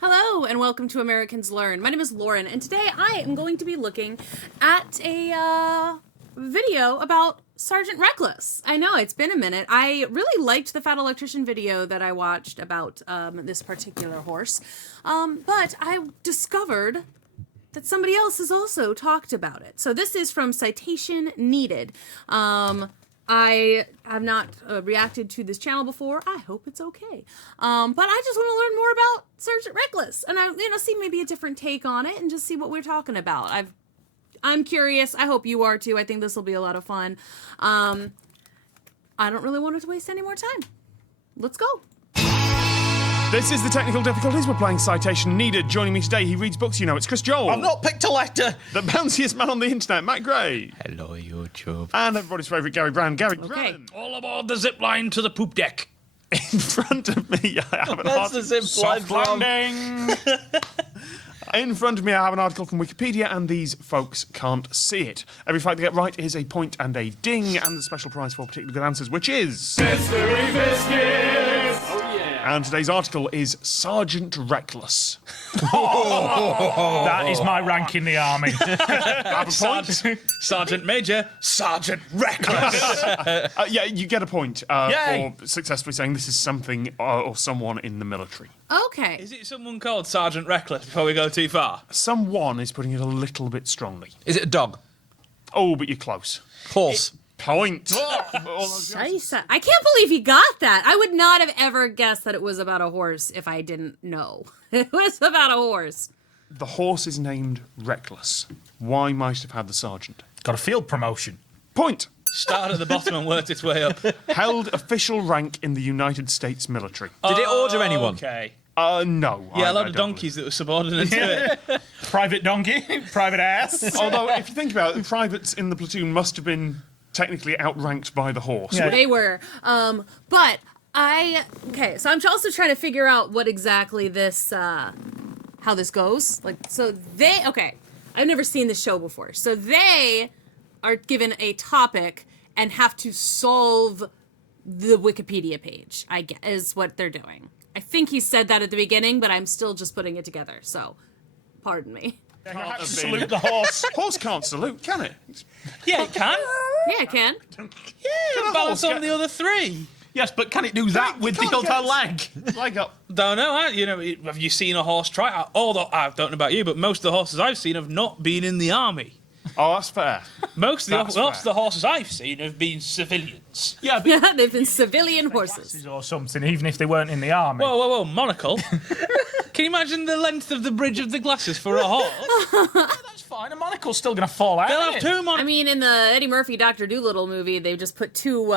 Hello and welcome to Americans Learn. My name is Lauren and today I am going to be looking at a video about Sergeant Reckless. I know, it's been a minute. I really liked the Fat Electrician video that I watched about this particular horse, but I discovered that somebody else has also talked about it. So this is from Citation Needed. I have not reacted to this channel before. I hope it's okay. But I just want to learn more about Sergeant Reckless and see maybe a different take on it and just see what we're talking about. I'm curious. I hope you are too. I think this will be a lot of fun. I don't really want to waste any more time. Let's go. This is the technical difficulties. We're playing Citation Needed. Joining me today, he reads books. You know, it's Chris Joel. I've not picked a letter. The bounciest man on the internet, Matt Gray. Hello, YouTube. And everybody's favourite, Gary Brown. Gary Brown. All aboard the zip line to the poop deck. In front of me, I have an That's the zip line Soft landing. In front of me, I have an article from Wikipedia, and these folks can't see it. Every fact they get right is a point and a ding, and the special prize for particularly good answers, which is... Mystery Biscuits! Oh, yeah. And today's article is Sergeant Reckless. That is my rank in the army. Have a point. Sergeant Major, Sergeant Reckless. Yeah, you get a point for successfully saying this is something or someone in the military. Okay. Is it someone called Sergeant Reckless before we go too far? Someone is putting it a little bit strongly. Is it a dog? Oh, but you're close. Horse. Point. Scheisse. I can't believe he got that. I would not have ever guessed that it was about a horse if I didn't know. It was about a horse. The horse is named Reckless. Why might it have had the sergeant? Got a field promotion. Point. Start at the bottom and worked its way up. Held official rank in the United States military. Did it order anyone? Okay. No. Yeah, a lot I of don't donkeys that were subordinate to it. Private donkey, private ass. believe. Although, if you think about it, the privates in the platoon must have been technically outranked by the horse. Yeah. They were. Okay, so I'm also trying to figure out what exactly this, how this goes. I've never seen this show before. So they are given a topic and have to solve the Wikipedia page, I guess, is what they're doing. I think he said that at the beginning, but I'm still just putting it together, so pardon me. Salute the horse. Horse can't salute, can it? Yeah, it can. Yeah, I can. Yeah, balance on the other three. Yes, but can it do that with the can't other get- leg? Leg up. Don't know. Have you seen a horse try? I don't know about you, but most of the horses I've seen have not been in the army. Oh, that's fair. Most of That's the horses I've seen have been civilians. Yeah, but Yeah, they've been civilian horses. or something, even if they weren't in the army. Whoa, monocle. Can you imagine the length of the bridge of the glasses for a horse? That's fine. A monocle's still going to fall out. They'll isn't have it? two I monocles. mean, in the Eddie Murphy Dr. Dolittle movie, they just put two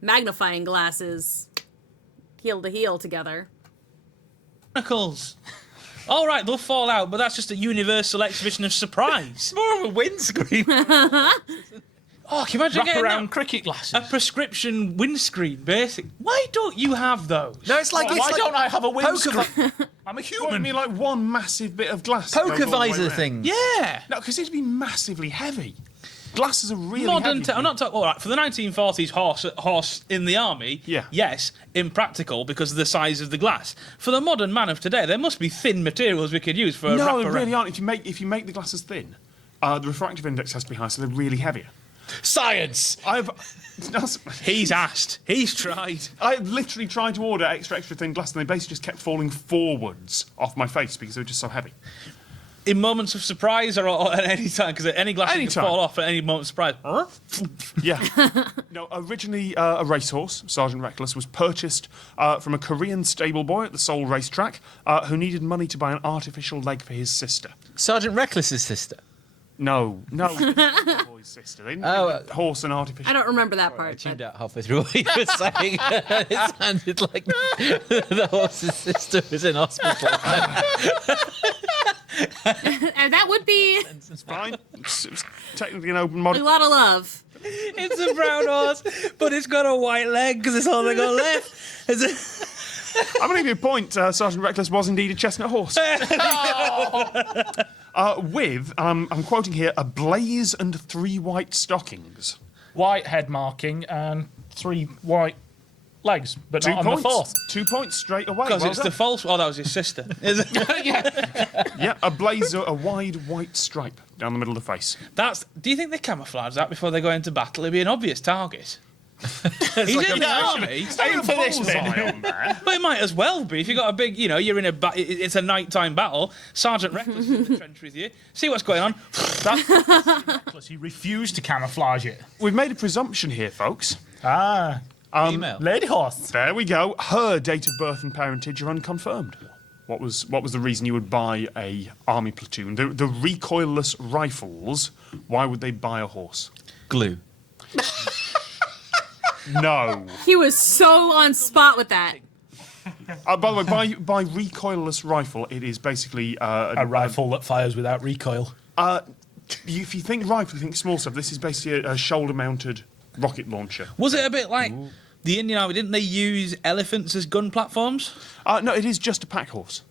magnifying glasses heel to heel together. All right, they'll fall out, but that's just a universal exhibition of surprise. More of a windscreen. Oh, can you imagine Wrap getting around that? cricket glasses. A prescription windscreen, basic. Why don't you have those? No, it's like Why don't I have a poker, windscreen? I'm a What, human. I mean, like one massive bit of glass. poker goes all the way visor round? thing. Yeah. No, because it'd be massively heavy. Glasses are really Modern. heavy. I'm not talking. All right, for the 1940s horse in the army. Yeah. Yes, impractical because of the size of the glass. For the modern man of today, there must be thin materials we could use for a No, wrap they around. really aren't. If you make the glasses thin, the refractive index has to be high, so they're really heavier. Science. He's asked. He's tried. I literally tried to order extra thin glass, and they basically just kept falling forwards off my face because they were just so heavy. In moments of surprise or at any time, because any glass can Anytime. fall off at any moment of surprise. Yeah. No, originally a racehorse, Sergeant Reckless, was purchased from a Korean stable boy at the Seoul racetrack who needed money to buy an artificial leg for his sister. Sergeant Reckless's sister. No, the boy's sister. They didn't give the horse an artificial. I don't remember that I part. tuned But out halfway through what you were saying. It sounded like the horse's sister was in hospital. and that would be It's fine. It's technically an open a model. lot of love. It's a brown horse, but it's got a white leg because it's all they got left. I'm going to give you a point. Sergeant Reckless was indeed a chestnut horse. I'm quoting here, a blaze and 3 white stockings. White head marking and 3 white legs, but 2 not on points. the fourth. 2 points straight away. Because Well it's done. the false. Oh, that was his sister. Is it? Yeah, a blazer, a wide white stripe down the middle of the face. Do you think they camouflage that before they go into battle? It'd be an obvious target. He's like in a the army. Aim for this bullseye on there. Well, it might as well be. If you've got a big, you're in it's a nighttime battle. Sergeant Reckless is in the trench with you. See what's going on. Plus, he refused to camouflage it. We've made a presumption here, folks. Female. Lady horse. There we go. Her date of birth and parentage are unconfirmed. What was the reason you would buy a army platoon? The recoilless rifles. Why would they buy a horse? Glue. No. He was so on spot with that. By the way, by recoilless rifle, it is basically A rifle that fires without recoil. If you think rifle, you think small stuff. This is basically a shoulder-mounted rocket launcher. Was it a bit like the Indian Army? Didn't they use elephants as gun platforms? No, it is just a pack horse.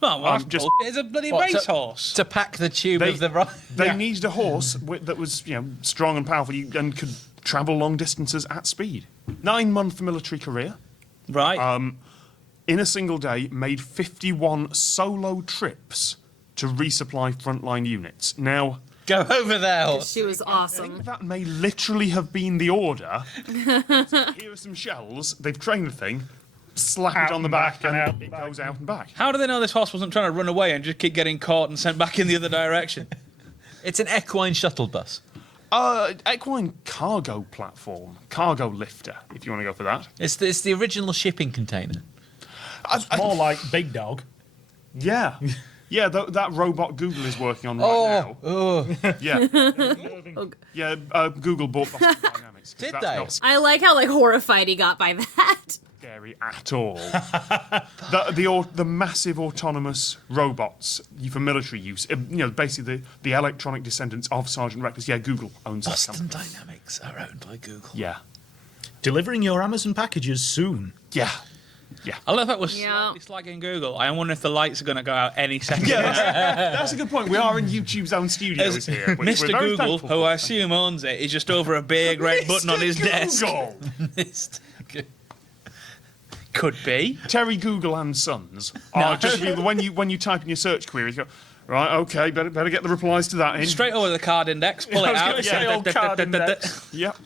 Well, that's just- bullshit. It's a bloody racehorse. To pack the tube They- of the right. They needed a horse that was, strong and powerful and could travel long distances at speed. 9-month military career. Right. In a single day, made 51 solo trips to resupply frontline units. Now, Go over there. She was awesome. that may literally have been the order. Here are some shells. They've trained the thing, slap Out it on the and back, back and and out it and back. goes out and back. How do they know this horse wasn't trying to run away and just keep getting caught and sent back in the other direction? It's an equine shuttle bus. Equine cargo platform, cargo lifter, if you want to go for that. It's the original shipping container. More like Big Dog. Yeah. Yeah, that robot Google is working on right now. Yeah. Yeah, Google bought Boston Dynamics. 'cause Did that's they? not I like how horrified he got by that. scary at all. the massive autonomous robots for military use, basically the electronic descendants of Sergeant Reckless. Yeah, Google owns that Boston company. Dynamics are owned by Google. Yeah. Delivering your Amazon packages soon. Yeah. Yeah. I love that we're Yeah. slightly slagging Google. I wonder if the lights are going to go out any second. Yeah, that's a good point. We are in YouTube's own studios here. which we're Mr. very Google, thankful who for. I assume owns it, is just over a big red button on his desk. Google. Could be. Terry Google and Sons are just when you type in your search query, you go, right, okay, better get the replies to that in. Straight over the card index, pull it was out. gonna say old card index. Yep.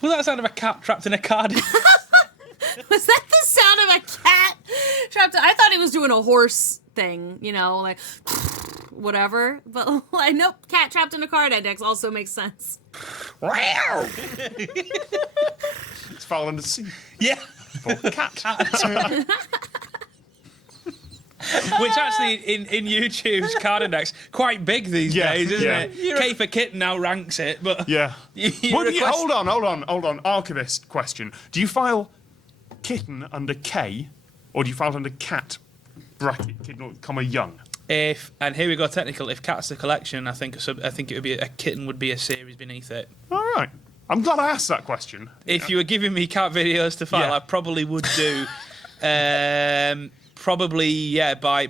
Was that the sound of a cat trapped in a card? Was that the sound of a cat trapped? I thought he was doing a horse thing, like whatever. But nope, cat trapped in a card index also makes sense. It's fallen under the sea. Yeah. For cat. Which actually, in YouTube's card index, quite big these Yeah, days, isn't yeah. it? K for kitten now ranks it, but Yeah. you request- Hold on. Archivist question. Do you file kitten under K, or do you file it under cat, bracket, kitten, comma, young? and here we go technical. If cat's a collection, I think it would be a kitten would be a series beneath it. All right. I'm glad I asked that question. If you were giving me cat videos to file, Yeah. I probably would do. Probably, yeah, by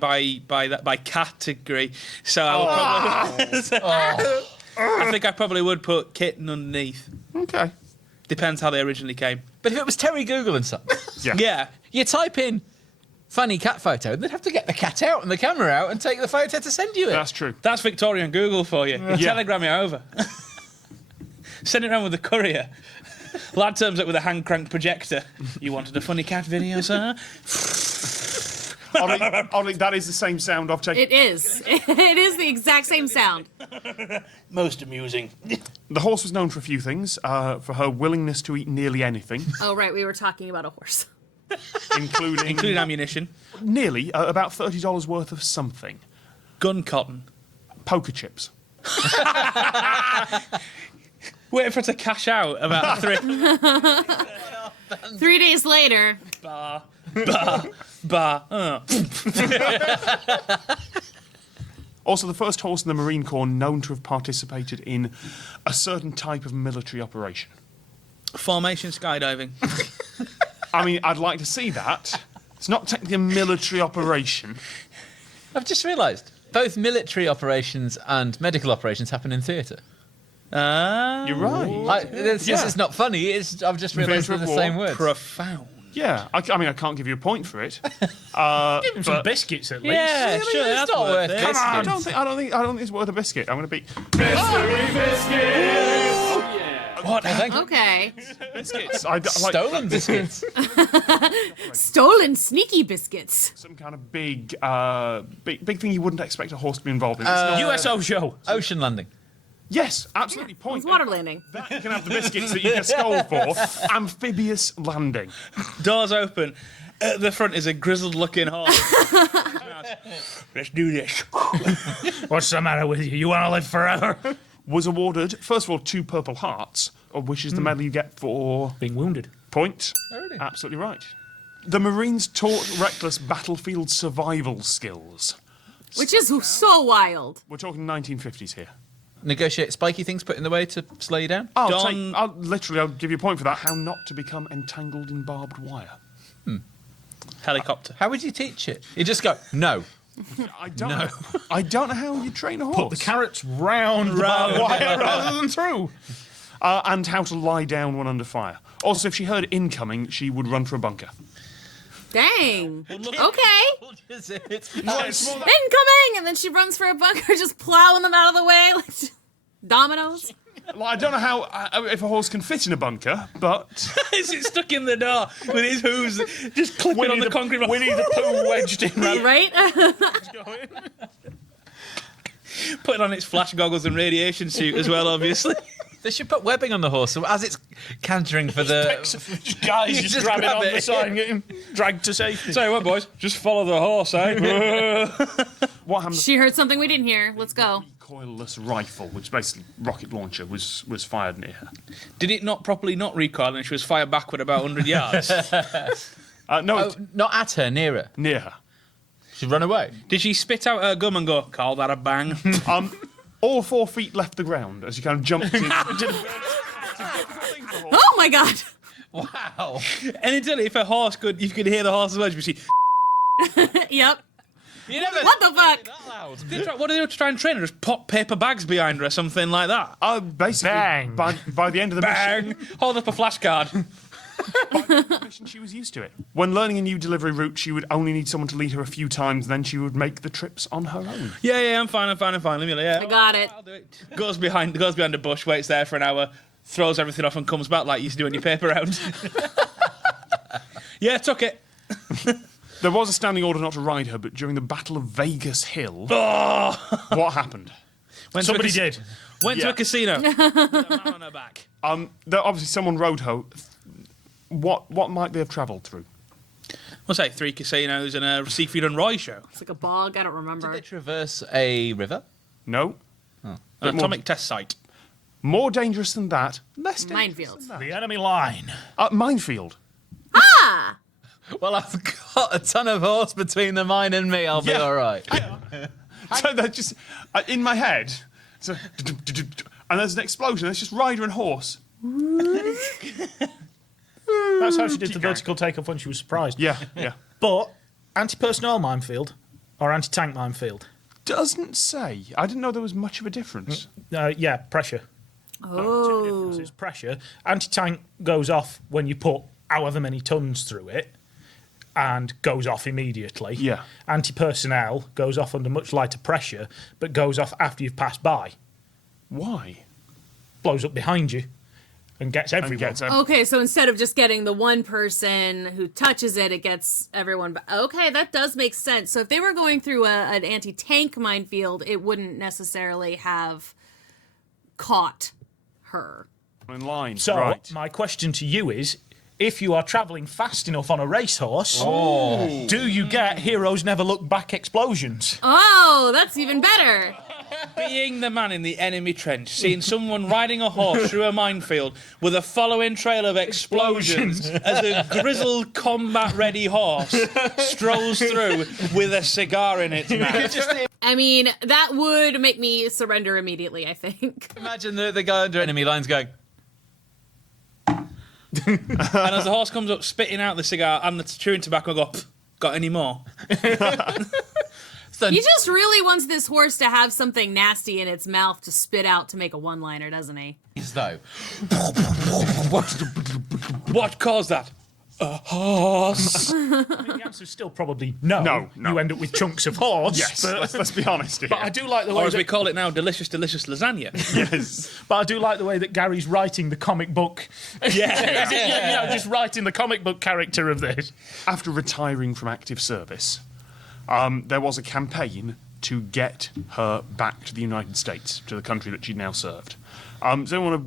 category. So I would probably. I think I probably would put kitten underneath. Okay. Depends how they originally came. But if it was Terry Google and something, Yeah. Yeah. you type in funny cat photo, and they'd have to get the cat out and the camera out and take the photo to send you it. That's true. That's Victorian Google for you. Telegram it over. Send it around with the courier. Lad turns up with a hand crank projector. You wanted a funny cat video, sir? Ollie, that is the same sound I've taken. It is. It is the exact same sound. Most amusing. The horse was known for a few things, for her willingness to eat nearly anything, Oh right, we were talking about a horse. including ammunition. nearly about $30 worth of something. Gun cotton. Poker chips. Waiting for it to cash out about 3. 3 days later, Also, the first horse in the Marine Corps known to have participated in a certain type of military operation. Formation skydiving. I mean, I'd like to see that. It's not technically a military operation. I've just realised both military operations and medical operations happen in theatre. You're right. This is not funny. I've just realised they're the same words. Profound. Yeah, I mean, I can't give you a point for it. Give him some but- biscuits at least. Yeah, sure, that's not worth it. it. I don't think it's worth a biscuit. I'm going to beat What? Okay. biscuits. I like Stolen biscuits. Stolen sneaky biscuits. some kind of big thing you wouldn't expect a horse to be involved in. It's not- USO show. Ocean landing. yes, absolutely. Point. It's water landing. That you can have the biscuits that you get stole for. Amphibious landing. Doors open. At the front is a grizzled-looking horse. Let's do this. What's the matter with you? You want to live forever? Was awarded, first of all, 2 Purple Hearts, which is the medal you get for Being wounded. point. really? Absolutely right. The Marines taught Reckless battlefield survival skills. Which is so wild. We're talking 1950s here. Negotiate spiky things put in the way to slow you down. I'll give you a point for that. How not to become entangled in barbed wire. Helicopter. How would you teach it? You just go, no. I don't know. I don't know how you train a horse. Put the carrots round the barbed wire rather than through. And how to lie down when under fire. Also, if she heard incoming, she would run for a bunker. Dang. Okay. It's Incoming! And then she runs for a bunker, just plowing them out of the way like dominoes. Well, I don't know how if a horse can fit in a bunker, but Is it stuck in the door with his hooves just clipping on the concrete? Winnie the Pooh wedged in. Right? Putting on its flash goggles and radiation suit as well, obviously. They should put webbing on the horse so as it's cantering for the. Just guys You just just grab it grab on it. the side and get him dragged to safety. Tell you what, boys, just follow the horse, eh? what happened? She heard something we didn't hear. Let's go. Recoilless rifle, which basically rocket launcher, was fired near her. Did it not properly not recoil and she was fired backward about 100 yards? No, Oh, not at her, near her. near her. She'd run away. Did she spit out her gum and go, call that a bang? All 4 feet left the ground as you kind of jumped in. Oh my god! Wow. And until if a horse could, you could hear the horse's words, you see, Yep. You never What the fuck? that loud. what do they do to try and train her? Just pop paper bags behind her or something like that? Basically, Bang. by the end of the Bang! Hold up a flashcard. mission, she was used to it. When learning a new delivery route, she would only need someone to lead her a few times, then she would make the trips on her own. Yeah, I'm fine. Let me, yeah. I got it. I'll do it. Goes behind a bush, waits there for an hour, throws everything off and comes back like you used to do on your paper round. Yeah, took it. There was a standing order not to ride her, but during the Battle of Vegas Hill, what happened? Went Somebody to a did. Went to Yeah. a casino. With a man on her back. Obviously, someone rode her. What might they have travelled through? We'll say 3 casinos and a Seafood and Roy show. It's like a bog. I don't remember. Did they traverse a river? No. An Bit more- atomic test site. More dangerous than that. Less dangerous Minefield. than that. The enemy line. Minefield. Ah! Well, I've got a ton of horse between the mine and me. I'll be Yeah. all right. So that just in my head. So, and there's an explosion. It's just rider and horse. That's how she did the vertical takeoff when she was surprised. Yeah. But anti-personnel minefield or anti-tank minefield? Doesn't say. I didn't know there was much of a difference. Yeah, pressure. Two differences. Pressure. Anti-tank goes off when you put however many tons through it and goes off immediately. Yeah. Anti-personnel goes off under much lighter pressure but goes off after you've passed by. Why? Blows up behind you and gets everyone. Okay, so instead of just getting the one person who touches it, it gets everyone. Okay, that does make sense. So if they were going through an anti-tank minefield, it wouldn't necessarily have caught her. In line. So right. my question to you is, if you are travelling fast enough on a racehorse, do you get heroes never look back explosions? Oh, that's even better. Being the man in the enemy trench, seeing someone riding a horse through a minefield with a following trail of explosions as a grizzled combat-ready horse strolls through with a cigar in its mouth. I mean, that would make me surrender immediately, I think. Imagine the guy under enemy lines going, And as the horse comes up, spitting out the cigar and the chewing tobacco, I go, got any more? He just really wants this horse to have something nasty in its mouth to spit out to make a one-liner, doesn't he? Though. What caused that? A horse. I think the answer is still probably no. No. You end up with chunks of horse. Yes, But, let's be honest here. but I do like the way Or as we that, call it now, delicious, delicious lasagna. Yes. but I do like the way that Gary's writing the comic book. Yeah. Just writing the comic book character of this. After retiring from active service, there was a campaign to get her back to the United States, to the country that she'd now served. Does anyone want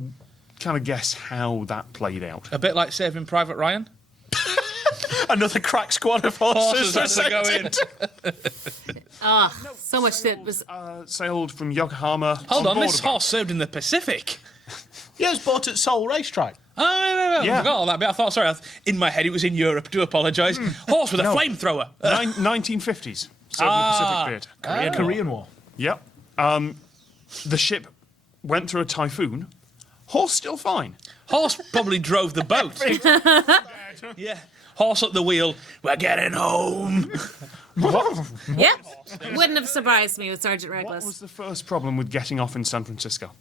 to kind of guess how that played out? A bit like Saving Private Ryan. Another crack squad of horses. Horses had to go in. So much that was... Sailed from Yokohama. Hold on, board this a boat. horse served in the Pacific. Yeah, it was bought at Seoul Racetrack. Oh, no. Yeah. I forgot all that bit. I thought, sorry, in my head it was in Europe. Do apologise. Horse with a flamethrower. 1950s. So the Pacific period. Korean War. Yep. The ship went through a typhoon. Horse still fine. Horse probably drove the boat. Yeah. Horse at the wheel. We're getting home. Yep. Wouldn't have surprised me with Sergeant What Reckless. was the first problem with getting off in San Francisco?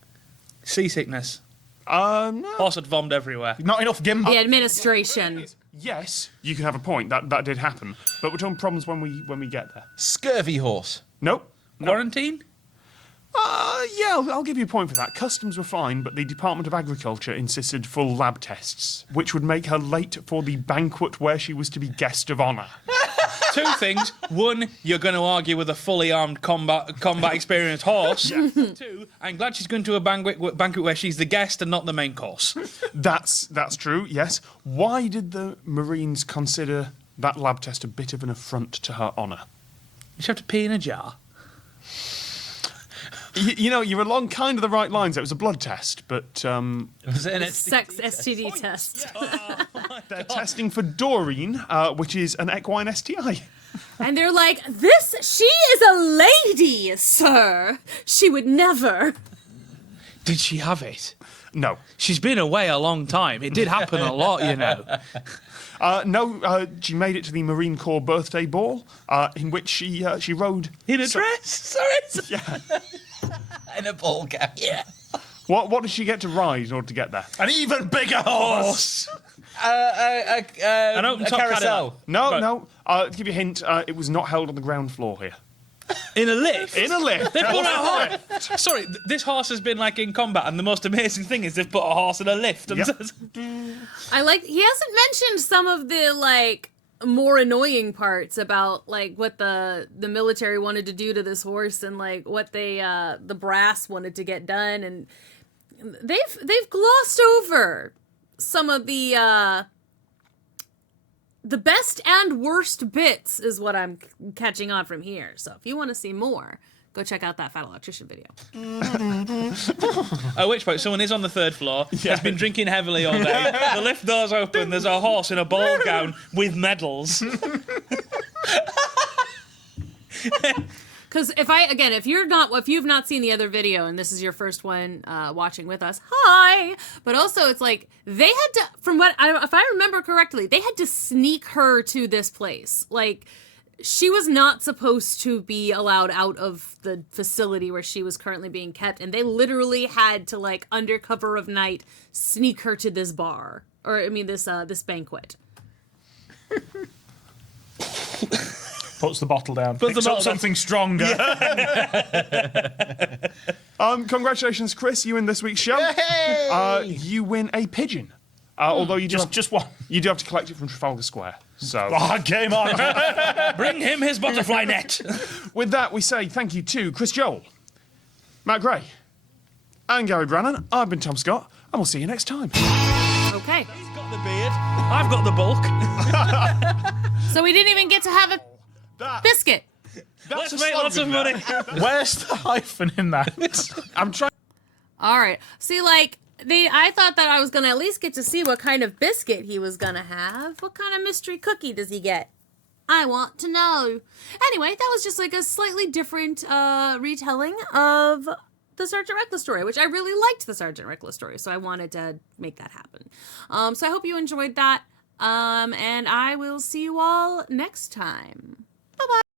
Seasickness. No. Horse had vommed everywhere. Not enough gimbal. The administration. Yes, you can have a point. That did happen. But we're talking problems when we get there. Scurvy horse. Nope. Quarantine? Yeah, I'll give you a point for that. Customs were fine, but the Department of Agriculture insisted full lab tests, which would make her late for the banquet where she was to be guest of honour. Two things. One, you're going to argue with a fully armed combat experienced horse. Two, I'm glad she's going to a banquet where she's the guest and not the main course. That's true, yes. Why did the Marines consider that lab test a bit of an affront to her honour? You should have to pee in a jar. You know, you're along kind of the right lines. It was a blood test, but Was it an Sex STD test. they're testing for Doreen, which is an equine STI. And they're like, she is a lady, sir. She would never. Did she have it? No. She's been away a long time. It did happen a lot, you know. No, she made it to the Marine Corps birthday ball, in which she rode... In a dress? Sorry. Yeah. in a ball gown? Yeah. What did she get to ride in order to get there? An even bigger horse. An open top carousel. No, Right. no. To give you a hint, it was not held on the ground floor here. In a lift? In a lift. They put a horse. Sorry, this horse has been like in combat, and the most amazing thing is they've put a horse in a lift. And Yep. I like, he hasn't mentioned some of the, like, more annoying parts about, like, what the military wanted to do to this horse and, like, what they, the brass wanted to get done. And they've glossed over some of the best and worst bits is what I'm catching on from here. So if you want to see more, go check out that Fat Electrician video. At which point, someone is on the third floor, has been drinking heavily all day. The lift door's open. There's a horse in a ball gown with medals. Because if you've not seen the other video and this is your first one watching with us, hi. But also, it's like they had to, if I remember correctly, they had to sneak her to this place. Like, she was not supposed to be allowed out of the facility where she was currently being kept, and they literally had to, like, under cover of night, sneak her to this bar, or I mean this banquet. Puts the bottle down. Puts the Picks up bottle down. something stronger. Congratulations, Chris. You win this week's show. You win a pigeon. Although you Just one. you do have to collect it from Trafalgar Square. So Game on. Bring him his butterfly net. with that, we say thank you to Chris Joel, Matt Gray, and Gary Brannan. I've been Tom Scott, and we'll see you next time. Okay. He's got the beard. I've got the bulk. So we didn't even get to have a That, biscuit. that's Let's a make lots of slogan, money. that. Where's the hyphen in that? I'm trying. All right. See, like, I thought that I was going to at least get to see what kind of biscuit he was going to have. What kind of mystery cookie does he get? I want to know. Anyway, that was just like a slightly different retelling of the Sergeant Reckless story, which I really liked the Sergeant Reckless story, so I wanted to make that happen. So I hope you enjoyed that, and I will see you all next time. Bye-bye.